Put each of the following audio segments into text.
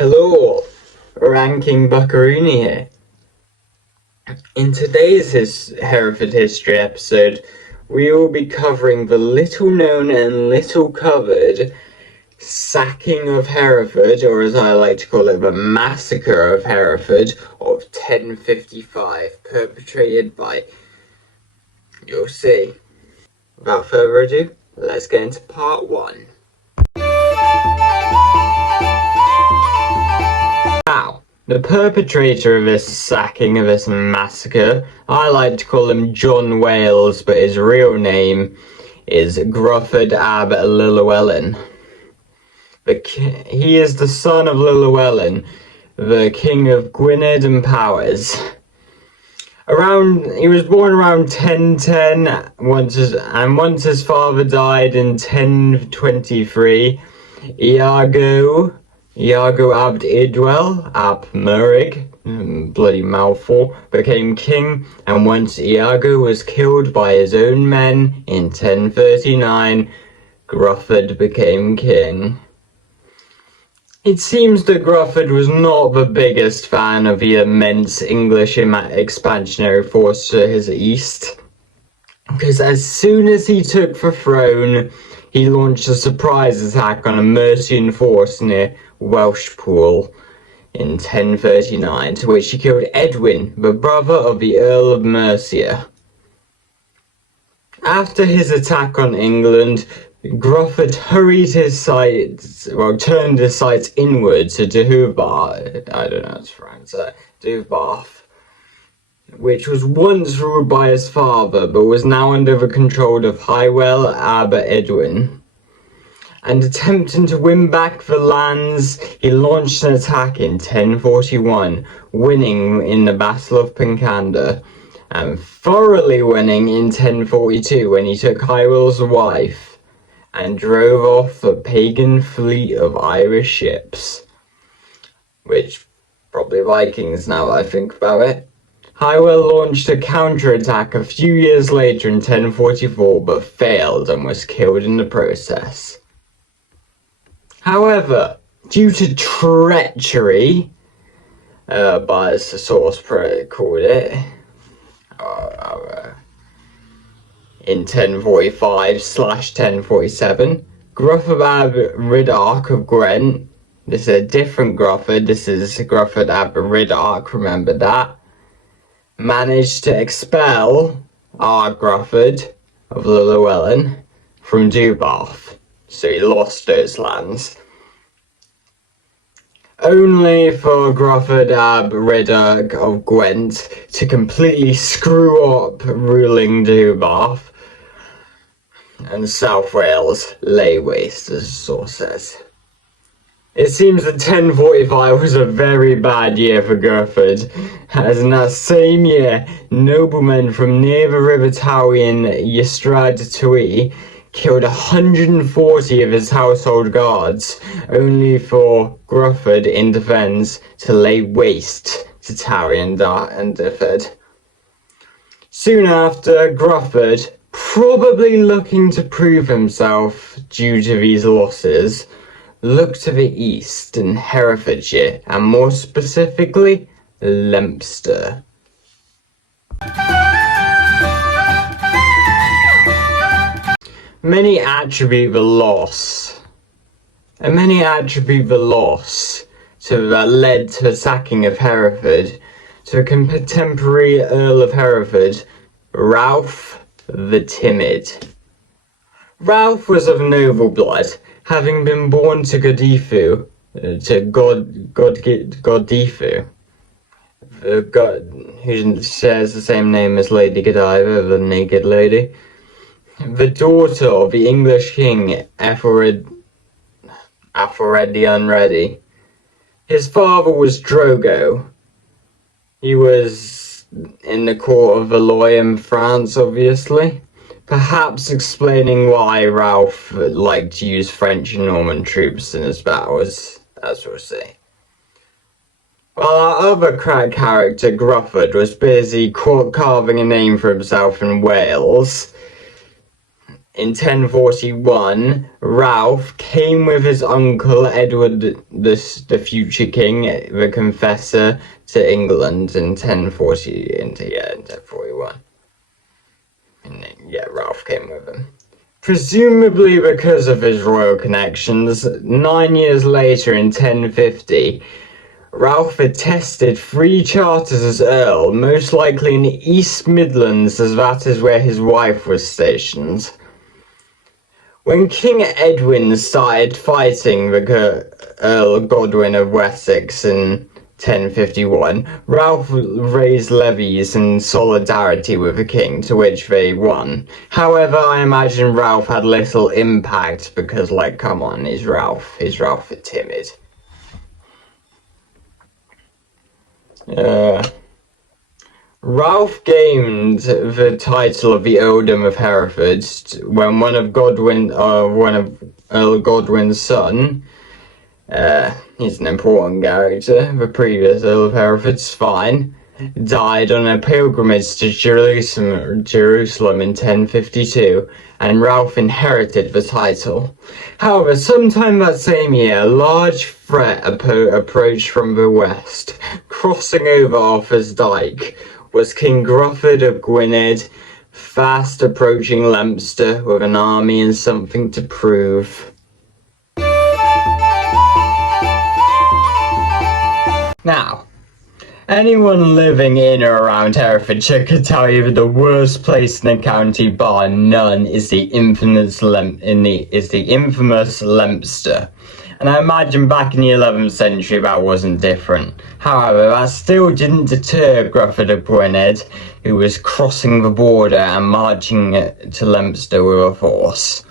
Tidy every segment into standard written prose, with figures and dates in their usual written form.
Hello, Ranking Buckaroony here. In today's Hereford History episode, we will be covering the little known and little covered sacking of Hereford, or as I like to call it, the Massacre of Hereford of 1055, perpetrated by, you'll see. Without further ado, let's get into part 1. Now, the perpetrator of this sacking, of this massacre, I like to call him John Wales, but his real name is Grufford ab Llywelyn. He is the son of Llywelyn, the king of Gwynedd and Powys. He was born around 1010, once his father died in 1023, Iago Abd Idwel ap Murig, bloody mouthful, became king, and once Iago was killed by his own men in 1039, Grufford became king. It seems that Grufford was not the biggest fan of the immense English expansionary force to his east, because as soon as he took the throne, he launched a surprise attack on a Mercian force near Welshpool in 1039, to which he killed Edwin, the brother of the Earl of Mercia. After his attack on England, Grufford turned his sights inward to Deheubarth, which was once ruled by his father, but was now under the control of Hywel ab Edwin. And attempting to win back the lands, he launched an attack in 1041, winning in the Battle of Pencander, and thoroughly winning in 1042 when he took Hywel's wife and drove off a pagan fleet of Irish ships, which probably Vikings now that I think about it. Hywel launched a counterattack a few years later in 1044, but failed and was killed in the process. However, due to treachery, as the source called it, in 1045/1047, Grufford ab Ridarch of Gwent, this is a different Grufford, this is Grufford ab Ridarch, remember that, managed to expel our Grufford of Llywelyn from Deheubarth, so he lost those lands. Only for Grufford ab Ridarch of Gwent to completely screw up ruling Deheubarth, and South Wales lay waste, as the source says. It seems that 1045 was a very bad year for Grufford, as in that same year, noblemen from near the River Towy in Ystrad Twy killed 140 of his household guards, only for Grufford, in defence, to lay waste to Towy and Hereford. Soon after, Grufford, probably looking to prove himself due to these losses, looked to the east in Herefordshire, and more specifically, Leinster. Many attribute the loss that led to the sacking of Hereford to a contemporary Earl of Hereford, Ralph the Timid. Ralph was of noble blood, having been born to Godifeu, who shares the same name as Lady Godiva, the Naked Lady, the daughter of the English king Ethelred the Unready. His father was Drogo. He was in the court of Valois in France, obviously, perhaps explaining why Ralph liked to use French and Norman troops in his battles, as we'll see. While our other character, Grufford, was busy carving a name for himself in Wales, in 1041, Ralph came with his uncle Edward, the future king, the Confessor, to England in 1041. And yeah, Ralph came with him. Presumably because of his royal connections, 9 years later in 1050, Ralph attested 3 charters as Earl, most likely in the East Midlands, as that is where his wife was stationed. When King Edwin started fighting the Earl Godwin of Wessex in 1051, Ralph raised levies in solidarity with the king, to which they won. However, I imagine Ralph had little impact because, like, come on, he's Ralph the timid. Ralph gained the title of the Earldom of Hereford when one of Earl Godwin's son, he's an important character, the previous Earl of Hereford's fine, died on a pilgrimage to Jerusalem in 1052, and Ralph inherited the title. However, sometime that same year, a large threat approached from the west. Crossing over Arthur's Dyke was King Grufford of Gwynedd, fast approaching Leinster with an army and something to prove. Now, anyone living in or around Herefordshire could tell you that the worst place in the county, bar none, is the infamous Leinster. And I imagine back in the 11th century that wasn't different. However, that still didn't deter Grufford of Gwynedd, who was crossing the border and marching to Leinster with a force.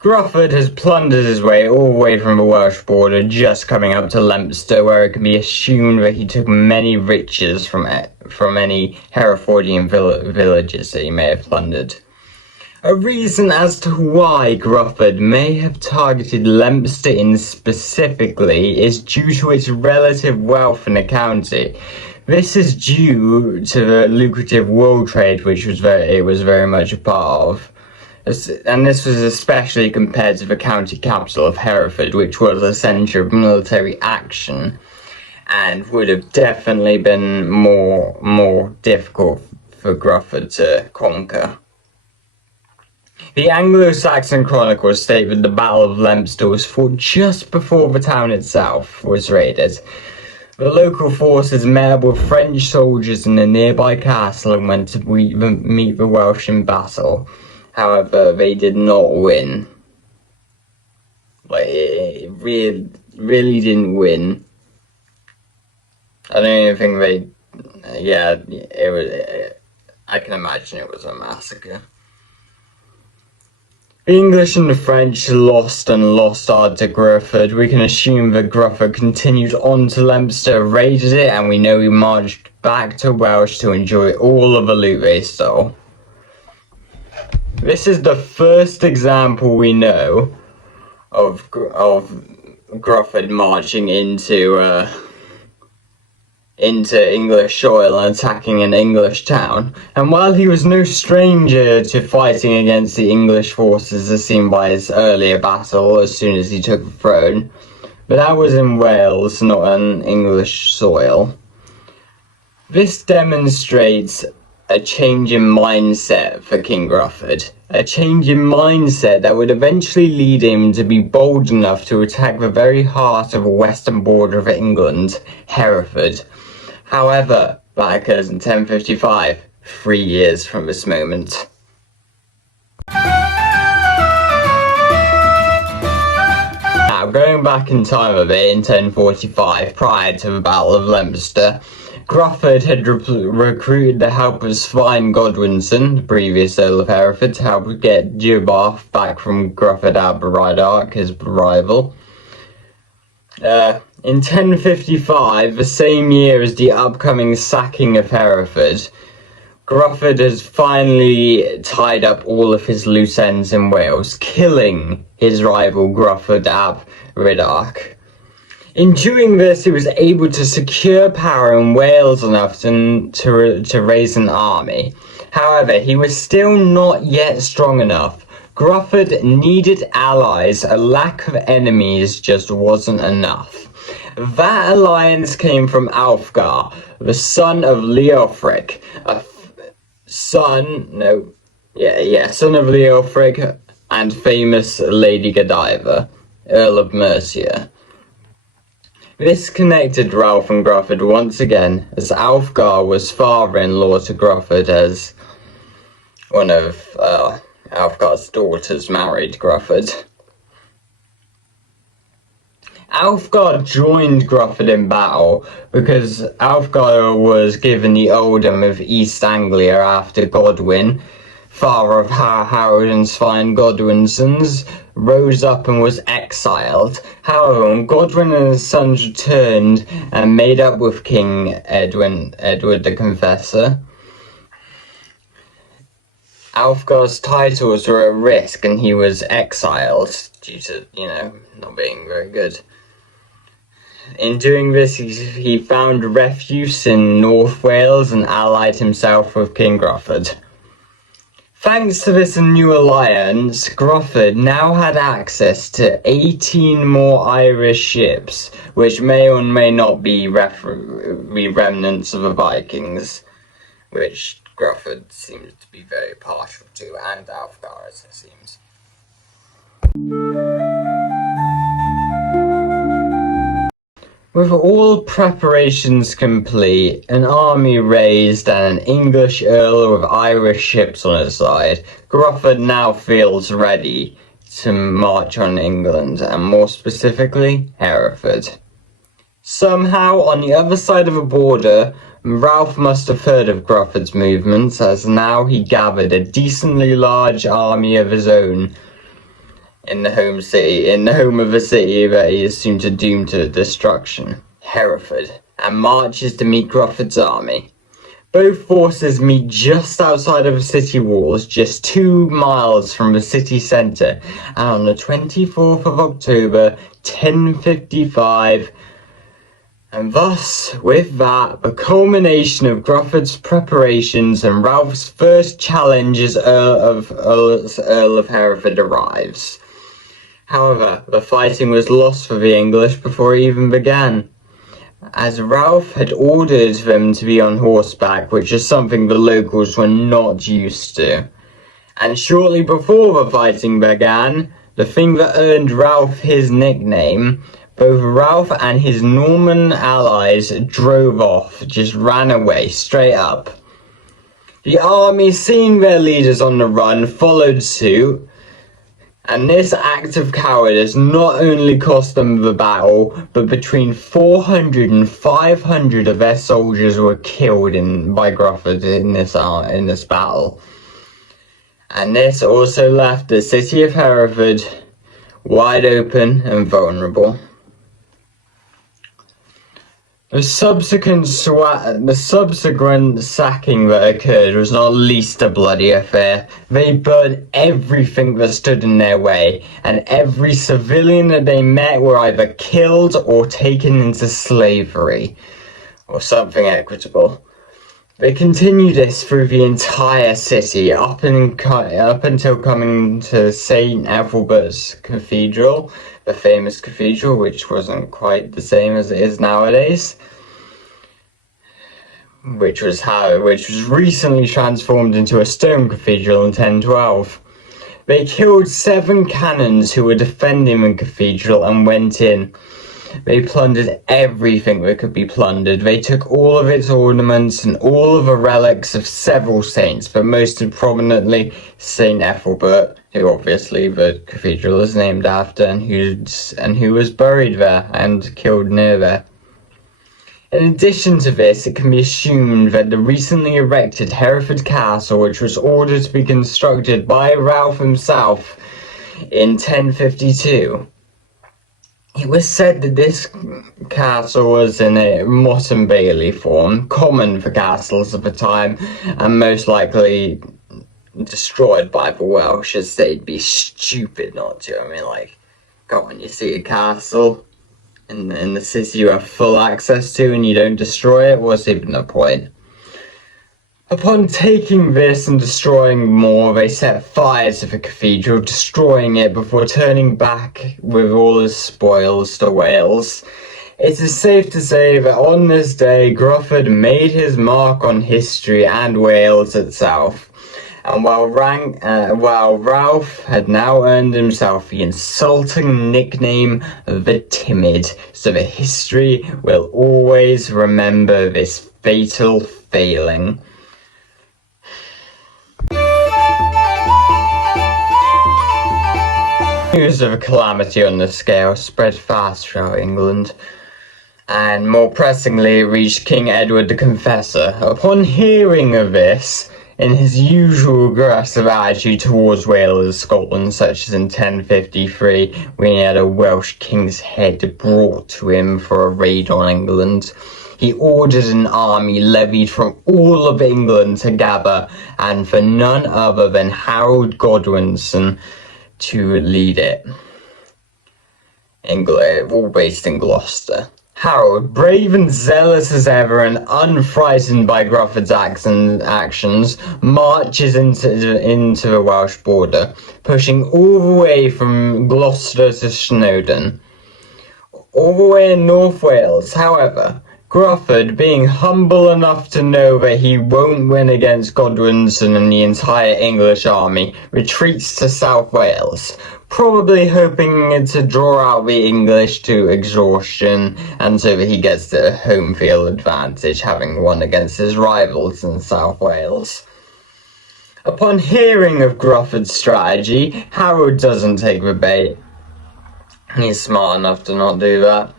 Grufford has plundered his way all the way from the Welsh border, just coming up to Leinster, where it can be assumed that he took many riches from any Herefordian villages that he may have plundered. A reason as to why Grufford may have targeted Leinster in specifically is due to its relative wealth in the county. This is due to the lucrative wool trade which it was very much a part of. And this was especially compared to the county capital of Hereford, which was a centre of military action and would have definitely been more difficult for Grufford to conquer. The Anglo-Saxon chronicles state that the Battle of Leinster was fought just before the town itself was raided. The local forces met up with French soldiers in a nearby castle and went to meet the Welsh in battle. However, they did not win. Like, it really didn't win. I don't even think I can imagine it was a massacre. The English and the French lost hard to Grufford. We can assume that Grufford continued on to Leinster, raided it, and we know he marched back to Welsh to enjoy all of the loot they stole. This is the first example we know of Grufford marching into English soil and attacking an English town. And while he was no stranger to fighting against the English forces as seen by his earlier battle as soon as he took the throne, but that was in Wales, not on English soil. This demonstrates a change in mindset for King Grufford, a change in mindset that would eventually lead him to be bold enough to attack the very heart of the western border of England, Hereford. However, that occurs in 1055, 3 years from this moment. Now, going back in time a bit, in 1045, prior to the Battle of Leinster, Grufford had recruited the help of Svein Godwinson, the previous Earl of Hereford, to help get Deheubarth back from Grufford ab Rhydarch, his rival. In 1055, the same year as the upcoming sacking of Hereford, Grufford has finally tied up all of his loose ends in Wales, killing his rival Grufford ab Rhydarch. In doing this, he was able to secure power in Wales enough to raise an army. However, he was still not yet strong enough Grufford needed allies, a lack of enemies just wasn't enough. That alliance came from Alfgar, the son of Leofric, son of Leofric and famous Lady Godiva, Earl of Mercia. This connected Ralph and Grufford once again, as Alfgar was father-in-law to Grufford, as one of Alfgar's daughters married Grufford. Alfgar joined Grufford in battle because Alfgar was given the earldom of East Anglia after Godwin, father of Harold and Svein Godwinsons, rose up and was exiled. However, when Godwin and his sons returned and made up with King Edward the Confessor, Alfgar's titles were at risk and he was exiled due to, not being very good. In doing this, he found refuge in North Wales and allied himself with King Grufford. Thanks to this new alliance, Grufford now had access to 18 more Irish ships, which may or may not be remnants of the Vikings, which Grufford seems to be very partial to, and Alfgar, as it seems. With all preparations complete, an army raised and an English earl with Irish ships on his side, Grufford now feels ready to march on England, and more specifically, Hereford. Somehow, on the other side of the border, Ralph must have heard of Grufford's movements, as now he gathered a decently large army of his own in the home of a city that he is soon to doom to destruction, Hereford, and marches to meet Grufford's army. Both forces meet just outside of the city walls, just 2 miles from the city centre, and on the 24th of October, 1055, and thus, with that, the culmination of Grufford's preparations and Ralph's first challenge as Earl of Hereford arrives. However, the fighting was lost for the English before it even began, as Ralph had ordered them to be on horseback, which is something the locals were not used to. And shortly before the fighting began, the thing that earned Ralph his nickname, both Ralph and his Norman allies drove off, just ran away, straight up. The army, seeing their leaders on the run, followed suit, and this act of cowardice not only cost them the battle, but between 400 and 500 of their soldiers were killed by Grufford in this battle. And this also left the city of Hereford wide open and vulnerable. The subsequent sacking that occurred was not least a bloody affair. They burned everything that stood in their way, and every civilian that they met were either killed or taken into slavery, or something equitable. They continued this through the entire city, up until coming to St. Ethelbert's Cathedral, the famous cathedral, which wasn't quite the same as it is nowadays, which was recently transformed into a stone cathedral in 1012. They killed 7 cannons who were defending the cathedral and went in. They plundered everything that could be plundered. They took all of its ornaments and all of the relics of several saints, but most prominently St. Ethelbert, who obviously the cathedral is named after, and who was buried there and killed near there. In addition to this, it can be assumed that the recently erected Hereford Castle, which was ordered to be constructed by Ralph himself in 1052, it was said that this castle was in a motte and bailey form, common for castles of the time, and most likely destroyed by the Welsh, as they'd be stupid not to. I mean, like, come on, you see a castle in the city you have full access to and you don't destroy it, what's even the point? Upon taking this and destroying more, they set fire to the cathedral, destroying it before turning back with all his spoils to Wales. It is safe to say that on this day, Gruffydd made his mark on history and Wales itself. And while Ralph had now earned himself the insulting nickname the Timid, so that history will always remember this fatal failing. News of a calamity on this scale spread fast throughout England, and more pressingly reached King Edward the Confessor. Upon hearing of this, in his usual aggressive attitude towards Wales and Scotland, such as in 1053, when he had a Welsh king's head brought to him for a raid on England, he ordered an army levied from all of England to gather, and for none other than Harold Godwinson to lead it. All based in Gloucester. Harold, brave and zealous as ever and unfrightened by Gruffydd's actions, marches into the Welsh border, pushing all the way from Gloucester to Snowdon. All the way in North Wales, however, Gruffydd, being humble enough to know that he won't win against Godwinson and the entire English army, retreats to South Wales, probably hoping to draw out the English to exhaustion, and so that he gets the home field advantage, having won against his rivals in South Wales. Upon hearing of Gruffydd's strategy, Harold doesn't take the bait. He's smart enough to not do that.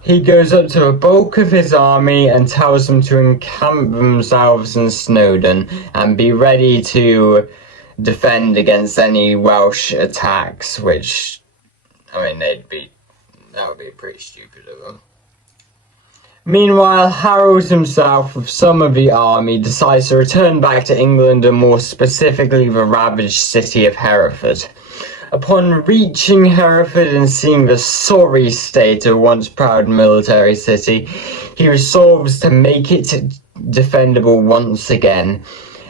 He goes up to the bulk of his army and tells them to encamp themselves in Snowdon and be ready to defend against any Welsh attacks, which, I mean, that would be pretty stupid of them. Meanwhile, Harold himself, with some of the army, decides to return back to England and more specifically the ravaged city of Hereford. Upon reaching Hereford and seeing the sorry state of once proud military city, he resolves to make it defendable once again,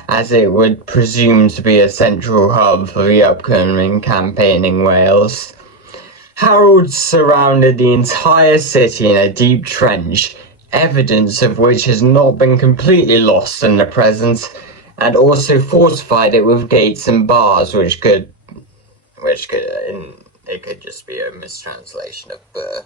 as it would presume to be a central hub for the upcoming campaign in Wales. Harold surrounded the entire city in a deep trench, evidence of which has not been completely lost in the present, and also fortified it with gates and bars, which could it could just be a mistranslation of Burr.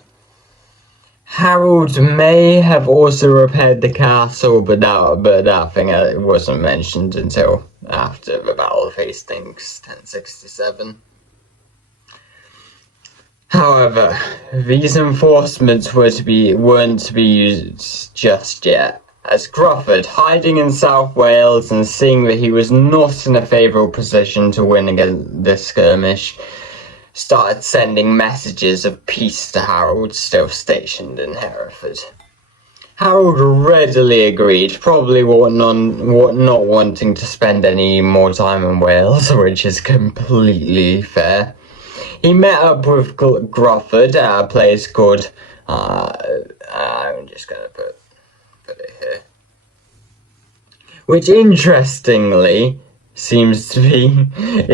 Harold may have also repaired the castle, but that thing wasn't mentioned until after the Battle of Hastings, 1067. However, these enforcements weren't to be used just yet, as Gruffydd, hiding in South Wales and seeing that he was not in a favourable position to win against this skirmish, started sending messages of peace to Harold, still stationed in Hereford. Harold readily agreed, probably not wanting to spend any more time in Wales, which is completely fair. He met up with Gruffydd at a place called, I'm just going to put it here, which interestingly seems to be,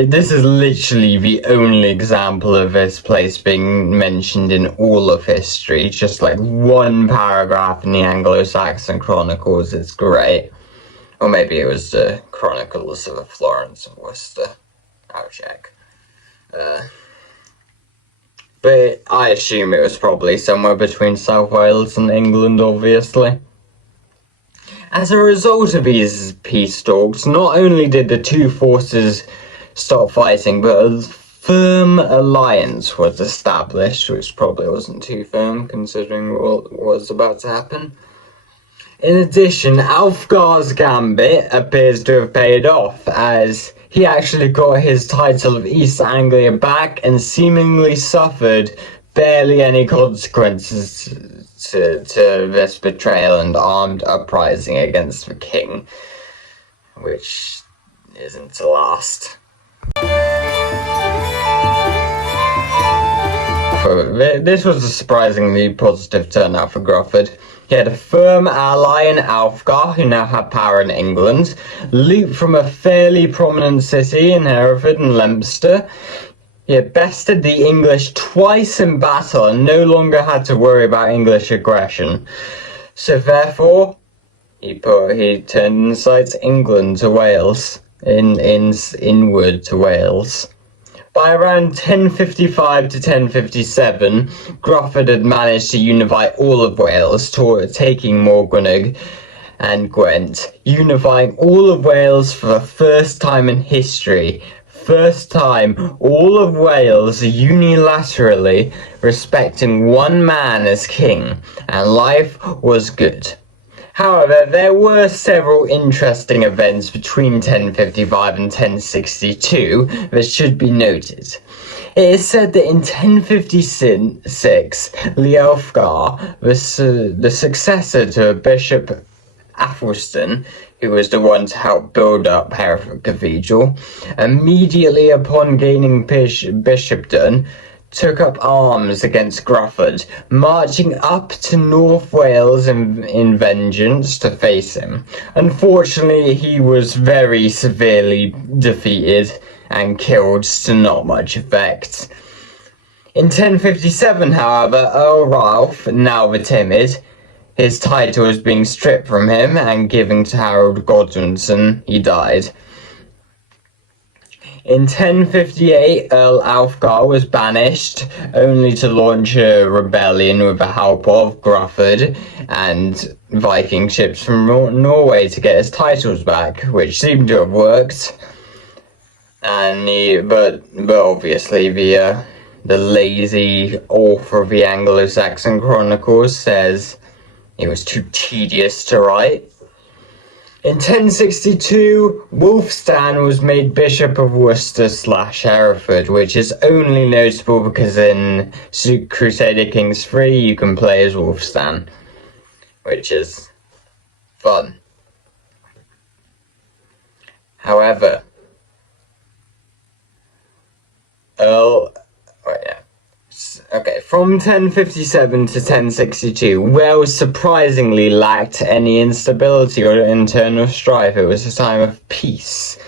this is literally the only example of this place being mentioned in all of history, just like one paragraph in the Anglo-Saxon Chronicles. It's great. Or maybe it was the Chronicles of Florence and Worcester. I'll check. But I assume it was probably somewhere between South Wales and England, obviously. As a result of these peace talks, not only did the two forces stop fighting, but a firm alliance was established, which probably wasn't too firm considering what was about to happen. In addition, Alfgar's gambit appears to have paid off, as he actually got his title of East Anglia back and seemingly suffered barely any consequences to this betrayal and armed uprising against the king, which isn't to last. This was a surprisingly positive turnout for Grufford. He had a firm ally in Alfgar, who now had power in England, loot from a fairly prominent city in Hereford and Leinster. He had bested the English twice in battle and no longer had to worry about English aggression. So therefore, he turned inside England to Wales, inward to Wales. By around 1055 to 1057, Grufford had managed to unify all of Wales, taking Morgannwg and Gwent, unifying all of Wales for the first time in history. First time all of Wales unilaterally respecting one man as king, and life was good. However, there were several interesting events between 1055 and 1062 that should be noted. It is said that in 1056, Leofgar, the successor to Bishop Athelstan, who was the one to help build up Hereford Cathedral, immediately upon gaining bishopdom, took up arms against Grufford, marching up to North Wales in vengeance to face him. Unfortunately, he was very severely defeated and killed to not much effect. In 1057, however, Earl Ralph, now the Timid, his title was being stripped from him and given to Harold Godwinson. He died. In 1058, Earl Alfgar was banished, only to launch a rebellion with the help of Grufford and Viking ships from Norway to get his titles back, which seemed to have worked. But obviously the lazy author of the Anglo-Saxon Chronicles says it was too tedious to write. In 1062, Wulfstan was made Bishop of Worcester / Hereford, which is only notable because in Crusader Kings 3 you can play as Wulfstan, which is fun. However, from 1057 to 1062, Wales surprisingly lacked any instability or internal strife. It was a time of peace.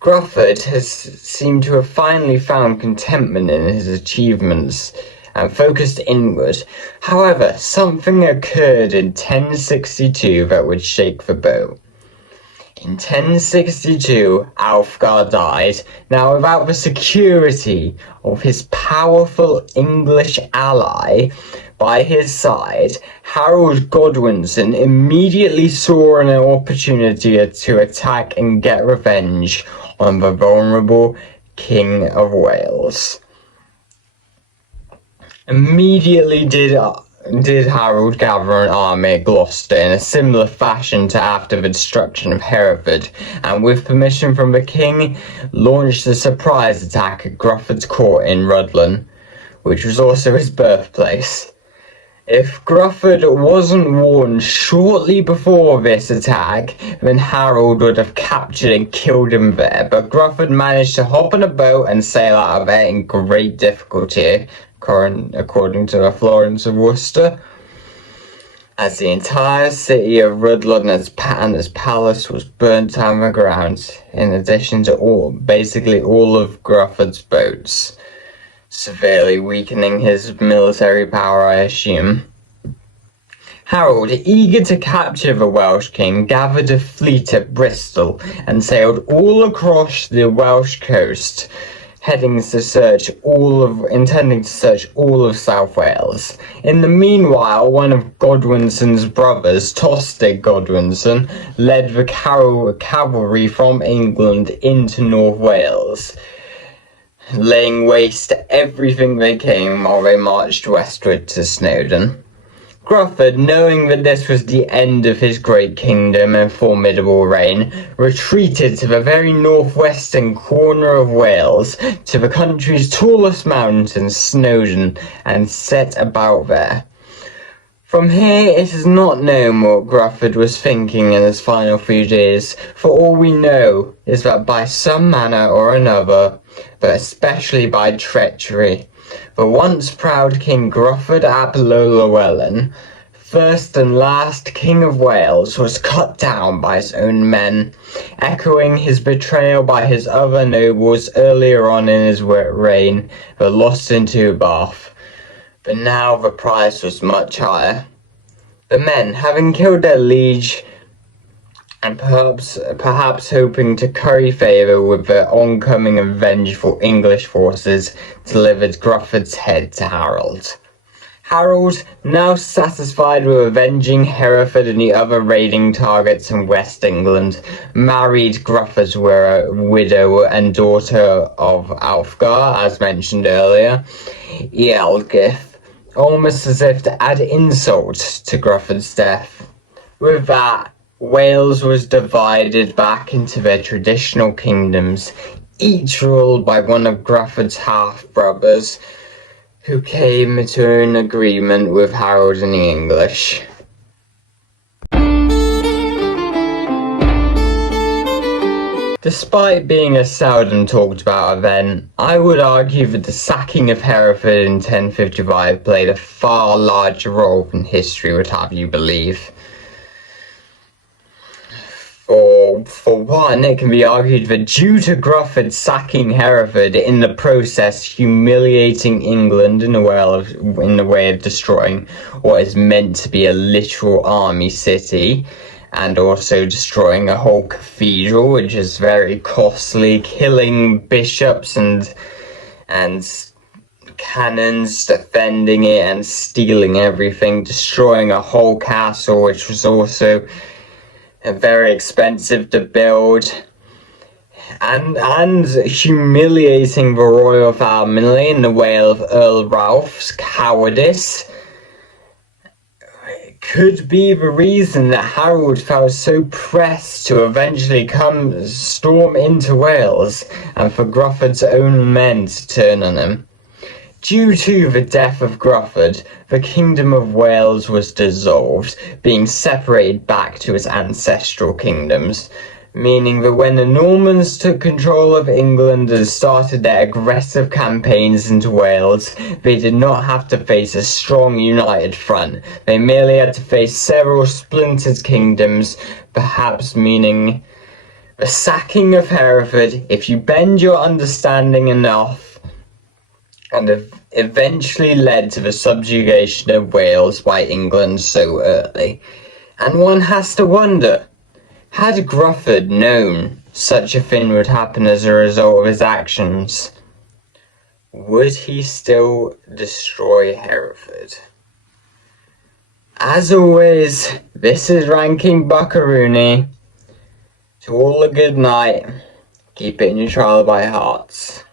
Grufford has seemed to have finally found contentment in his achievements and focused inward. However, something occurred in 1062 that would shake the boat. In 1062, Alfgar died, now without the security of his powerful English ally by his side. Harold Godwinson immediately saw an opportunity to attack and get revenge on the vulnerable King of Wales. Immediately did Harold gather an army at Gloucester in a similar fashion to after the destruction of Hereford, and with permission from the king, launched a surprise attack at Grufford's court in Rhuddlan, which was also his birthplace. If Grufford wasn't warned shortly before this attack, then Harold would have captured and killed him there, but Grufford managed to hop on a boat and sail out of there in great difficulty, according to Florence of Worcester, as the entire city of Rhuddlan and its palace was burnt down the ground, in addition to basically all of Grufford's boats, severely weakening his military power, I assume. Harold, eager to capture the Welsh king, gathered a fleet at Bristol and sailed all across the Welsh coast, intending to search all of South Wales. In the meanwhile, one of Godwinson's brothers, Tostig Godwinson, led the cavalry from England into North Wales, laying waste to everything they came while they marched westward to Snowdon. Grufford, knowing that this was the end of his great kingdom and formidable reign, retreated to the very northwestern corner of Wales, to the country's tallest mountain, Snowdon, and set about there. From here, it is not known what Grufford was thinking in his final few days, for all we know is that by some manner or another, but especially by treachery, The once proud King Gruffydd ap Llywelyn, first and last King of Wales, was cut down by his own men, echoing his betrayal by his other nobles earlier on in his reign, but lost in Bath. But now the price was much higher. The men, having killed their liege, and perhaps hoping to curry favour with the oncoming and vengeful English forces, delivered Gruffydd's head to Harold. Harold, now satisfied with avenging Hereford and the other raiding targets in West England, married Gruffydd's widow and daughter of Alfgar, as mentioned earlier, Ealgith, almost as if to add insult to Gruffydd's death. With that, Wales was divided back into their traditional kingdoms, each ruled by one of Gruffydd's half-brothers, who came to an agreement with Harold and the English. Despite being a seldom talked about event, I would argue that the sacking of Hereford in 1055 played a far larger role than history would have you believe. For one, it can be argued that due to Gruffydd sacking Hereford, in the process humiliating England in the way of destroying what is meant to be a literal army city, and also destroying a whole cathedral, which is very costly, killing bishops and cannons, defending it and stealing everything, destroying a whole castle, which was also very expensive to build, and humiliating the royal family in the way of Earl Ralph's cowardice, could be the reason that Harold felt so pressed to eventually storm into Wales, and for Gruffydd's own men to turn on him. Due to the death of Gruffydd, the Kingdom of Wales was dissolved, being separated back to its ancestral kingdoms, meaning that when the Normans took control of England and started their aggressive campaigns into Wales, they did not have to face a strong united front. They merely had to face several splintered kingdoms, perhaps meaning the sacking of Hereford, if you bend your understanding enough, and eventually led to the subjugation of Wales by England so early. And one has to wonder, had Gruffydd known such a thing would happen as a result of his actions, would he still destroy Hereford? As always, this is Ranking Buckaroony. To all a good night. Keep it in your trial by hearts.